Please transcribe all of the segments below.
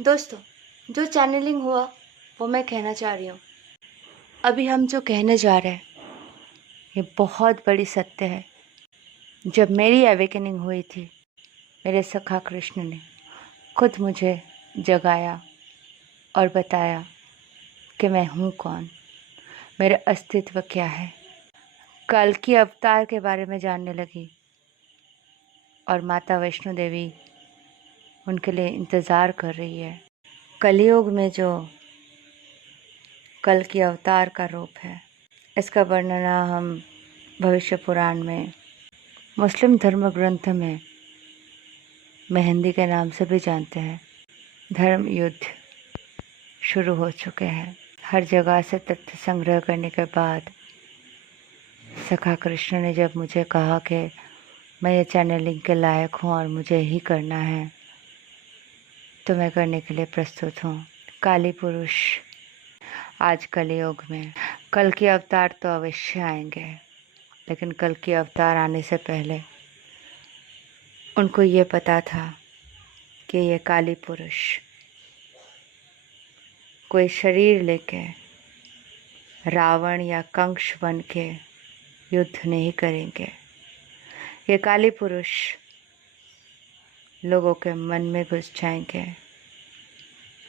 दोस्तों, जो चैनलिंग हुआ वो मैं कहना चाह रही हूँ। अभी हम जो कहने जा रहे हैं ये बहुत बड़ी सत्य है। जब मेरी अवेकनिंग हुई थी, मेरे सखा कृष्ण ने खुद मुझे जगाया और बताया कि मैं हूँ कौन, मेरा अस्तित्व क्या है। कल की अवतार के बारे में जानने लगी और माता वैष्णो देवी उनके लिए इंतज़ार कर रही है। कलयुग में जो कल की अवतार का रूप है, इसका वर्णन हम भविष्य पुराण में, मुस्लिम धर्म ग्रंथ में मेहंदी के नाम से भी जानते हैं। धर्म युद्ध शुरू हो चुके हैं। हर जगह से तथ्य संग्रह करने के बाद सखा कृष्ण ने जब मुझे कहा कि मैं ये चैनलिंग के लायक हूँ और मुझे ही करना है, तो मैं करने के लिए प्रस्तुत हूँ। काली पुरुष आज कलयुग में, कल के अवतार तो अवश्य आएंगे, लेकिन कल के अवतार आने से पहले उनको ये पता था कि ये काली पुरुष कोई शरीर लेके रावण या कंस बन के युद्ध नहीं करेंगे। ये काली पुरुष लोगों के मन में घुस जाएंगे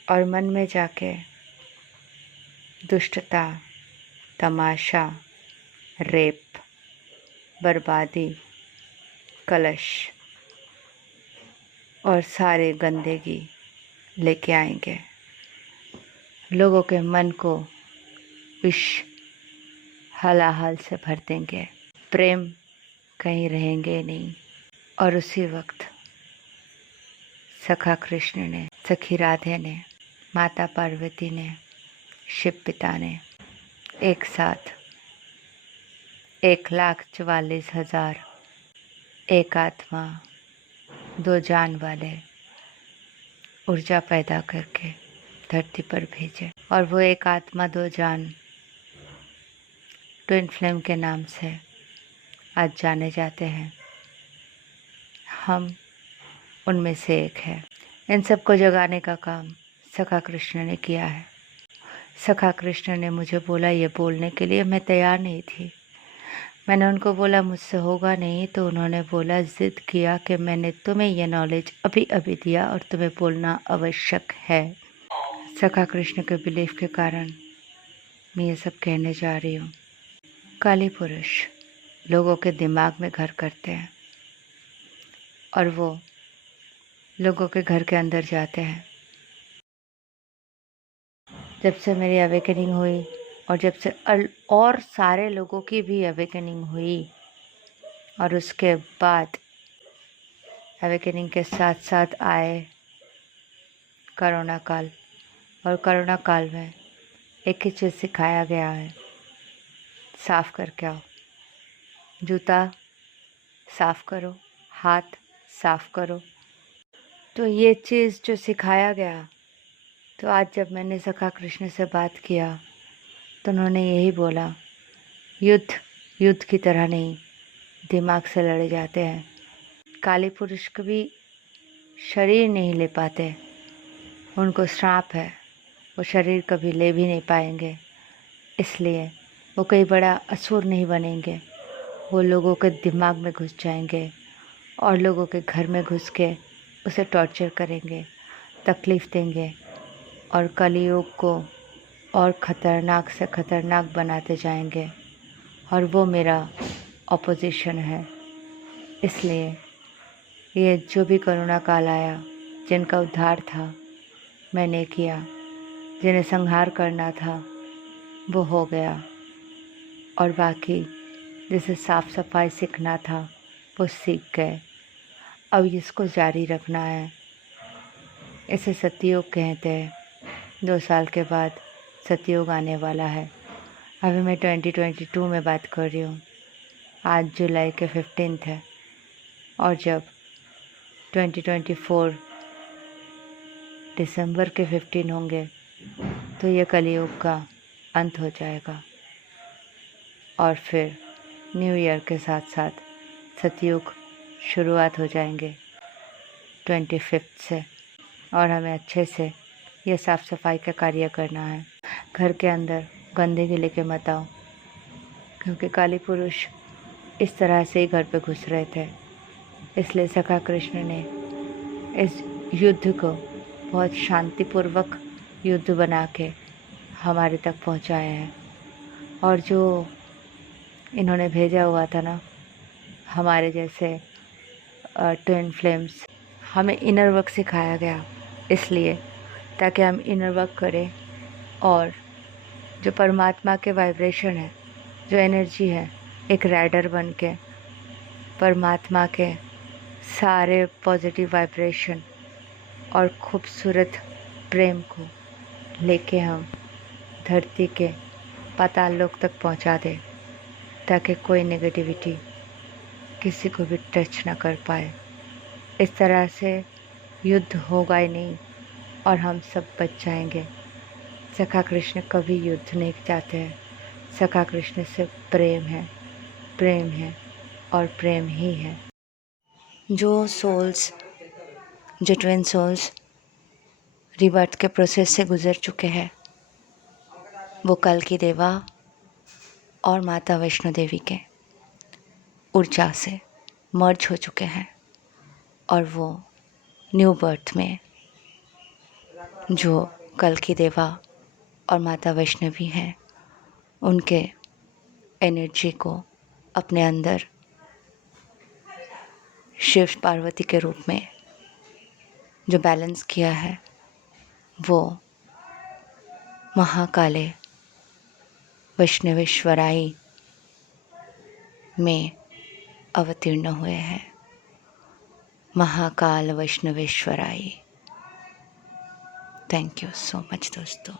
और मन में जाके दुष्टता, तमाशा, रेप, बर्बादी, कलश और सारे गंदगी लेके आएंगे। लोगों के मन को विष हलाहल से भर देंगे। प्रेम कहीं रहेंगे नहीं। और उसी वक्त सखा कृष्ण ने, सखी राधे ने, माता पार्वती ने, शिव पिता ने एक साथ 1,44,000 एक आत्मा दो जान वाले ऊर्जा पैदा करके धरती पर भेजे। और वो एक आत्मा दो जान ट्विन फ्लेम के नाम से आज जाने जाते हैं। हम उनमें से एक है। इन सबको जगाने का काम सखा कृष्ण ने किया है। सखा कृष्ण ने मुझे बोला ये बोलने के लिए, मैं तैयार नहीं थी। मैंने उनको बोला मुझसे होगा नहीं, तो उन्होंने बोला, ज़िद किया कि मैंने तुम्हें ये नॉलेज अभी अभी दिया और तुम्हें बोलना आवश्यक है। सखा कृष्ण के बिलीफ के कारण मैं ये सब कहने जा रही हूँ। काली पुरुष लोगों के दिमाग में घर करते हैं और वो लोगों के घर के अंदर जाते हैं। जब से मेरी अवेकनिंग हुई और जब से और सारे लोगों की भी अवेकनिंग हुई, और उसके बाद अवेकनिंग के साथ साथ आए कोरोना काल। और कोरोना काल में एक ही चीज़ सिखाया गया है, साफ़ करके आओ। जूता साफ़ करो, हाथ साफ़ करो। तो ये चीज़ जो सिखाया गया, तो आज जब मैंने सखा कृष्ण से बात किया तो उन्होंने यही बोला, युद्ध की तरह नहीं, दिमाग से लड़े जाते हैं। काली पुरुष कभी शरीर नहीं ले पाते, उनको श्राप है, वो शरीर कभी ले भी नहीं पाएंगे। इसलिए वो कोई बड़ा असुर नहीं बनेंगे, वो लोगों के दिमाग में घुस जाएंगे और लोगों के घर में घुस के उसे टॉर्चर करेंगे, तकलीफ़ देंगे और कलयुग को और ख़तरनाक से ख़तरनाक बनाते जाएंगे। और वो मेरा ऑपोजिशन है। इसलिए ये जो भी करुणा काल आया, जिनका उद्धार था मैंने किया, जिन्हें संहार करना था वो हो गया, और बाकी जिसे साफ़ सफाई सीखना था वो सीख गए। अब इसको जारी रखना है। इसे सतयुग कहते हैं। 2 साल के बाद सतयुग आने वाला है। अभी मैं 2022 में बात कर रही हूँ। आज जुलाई के 15 है और जब 2024 दिसंबर के 15 होंगे तो ये कलयुग का अंत हो जाएगा और फिर न्यू ईयर के साथ साथ सतयुग शुरुआत हो जाएंगे 25 से, और हमें अच्छे से यह साफ सफाई का कार्य करना है। घर के अंदर गंदगी लेके मत आओ, क्योंकि काली पुरुष इस तरह से ही घर पे घुस रहे थे। इसलिए सखा कृष्ण ने इस युद्ध को बहुत शांतिपूर्वक युद्ध बना के हमारे तक पहुंचाया है। और जो इन्होंने भेजा हुआ था ना, हमारे जैसे ट्विन फ्लेम्स, हमें इनर वर्क सिखाया गया, इसलिए ताकि हम इनर वर्क करें और जो परमात्मा के वाइब्रेशन है, जो एनर्जी है, एक राइडर बन के परमात्मा के सारे पॉजिटिव वाइब्रेशन और खूबसूरत प्रेम को लेके हम धरती के पाताल लोक तक पहुंचा दें, ताकि कोई नेगेटिविटी किसी को भी टच ना कर पाए। इस तरह से युद्ध होगा ही नहीं और हम सब बच जाएंगे। सखा कृष्ण कभी युद्ध नहीं चाहते हैं। सखा कृष्ण से प्रेम है, प्रेम है और प्रेम ही है। जो सोल्स, जो ट्विन सोल्स रिबर्थ के प्रोसेस से गुजर चुके हैं, वो कल की देवा और माता वैष्णो देवी के ऊर्जा से मर्ज हो चुके हैं, और वो न्यू बर्थ में जो कल की देवा और माता वैष्णवी हैं, उनके एनर्जी को अपने अंदर शिव पार्वती के रूप में जो बैलेंस किया है, वो महाकाले वैष्णवेश्वराई में अवतीर्ण हुए हैं। महाकाल वैष्णवेश्वराई। थैंक यू सो मच दोस्तों।